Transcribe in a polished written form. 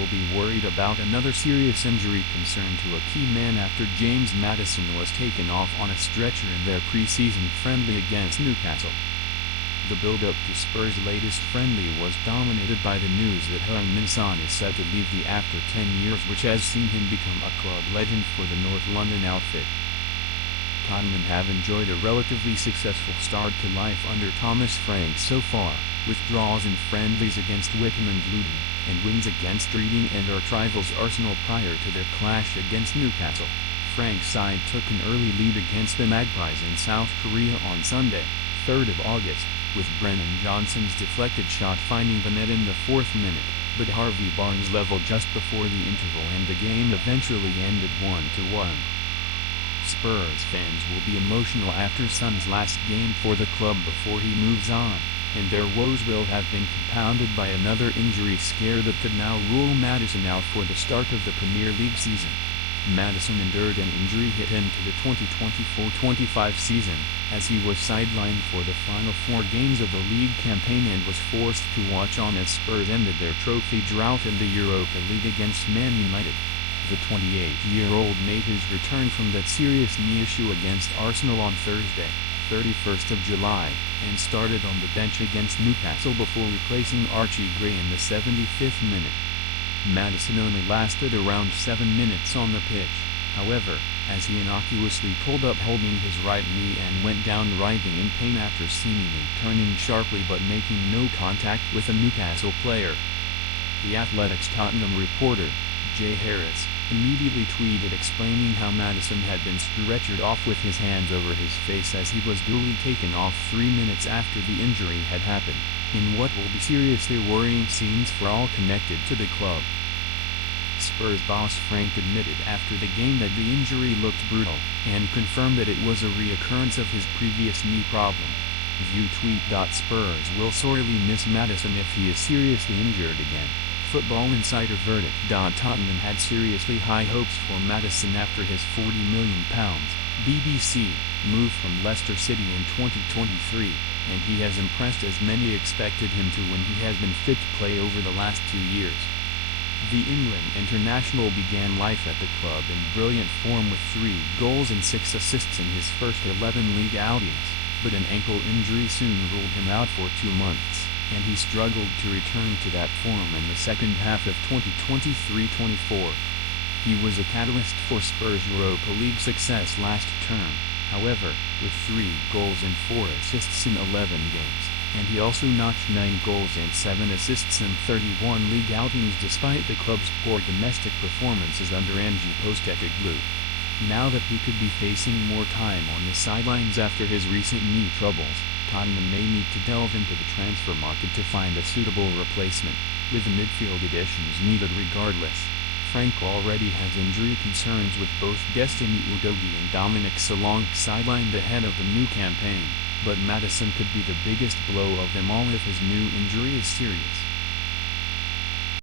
will be worried about another serious injury concern to a key man after James Maddison was taken off on a stretcher in their pre-season friendly against Newcastle. The build-up to Spurs' latest friendly was dominated by the news that Heung-min Son is set to leave the after 10 years, which has seen him become a club legend for the North London outfit. Tottenham have enjoyed a relatively successful start to life under Thomas Frank so far, with draws in friendlies against Wycombe and Luton, and wins against Reading and arch-rivals Arsenal prior to their clash against Newcastle. Frank's side took an early lead against the Magpies in South Korea on Sunday, 3rd of August, with Brennan Johnson's deflected shot finding the net in the 4th minute, but Harvey Barnes leveled just before the interval and the game eventually ended 1-1. Spurs fans will be emotional after Son's last game for the club before he moves on, and their woes will have been compounded by another injury scare that could now rule Maddison out for the start of the Premier League season. Maddison endured an injury hit into the 2024-25 season, as he was sidelined for the final 4 games of the league campaign and was forced to watch on as Spurs ended their trophy drought in the Europa League against Man United. The 28-year-old made his return from that serious knee issue against Arsenal on Thursday, 31st of July, and started on the bench against Newcastle before replacing Archie Gray in the 75th minute. Maddison only lasted around 7 minutes on the pitch, however, as he innocuously pulled up holding his right knee and went down writhing in pain after seemingly turning sharply but making no contact with a Newcastle player. The Athletic's Tottenham reporter, Jay Harris, immediately tweeted explaining how Maddison had been stretchered off with his hands over his face as he was duly taken off 3 minutes after the injury had happened, in what will be seriously worrying scenes for all connected to the club. Spurs boss Frank admitted after the game that the injury looked brutal, and confirmed that it was a reoccurrence of his previous knee problem. View tweet. Spurs will sorely miss Maddison if he is seriously injured again. Football Insider verdict. Tottenham had seriously high hopes for Maddison after his £40 million BBC move from Leicester City in 2023, and he has impressed as many expected him to when he has been fit to play over the last 2 years. The England international began life at the club in brilliant form with 3 goals and 6 assists in his first 11 league outings, but an ankle injury soon ruled him out for 2 months, and he struggled to return to that form in the second half of 2023-24. He was a catalyst for Spurs' Europa League success last term, however, with 3 goals and 4 assists in 11 games, and he also notched 9 goals and 7 assists in 31 league outings despite the club's poor domestic performances under Ange Postecoglou. Now that he could be facing more time on the sidelines after his recent knee troubles, Tottenham may need to delve into the transfer market to find a suitable replacement, with the midfield additions needed regardless. Frank already has injury concerns with both Destiny Udogie and Dominic Solanke sidelined ahead of the new campaign, but Maddison could be the biggest blow of them all if his new injury is serious.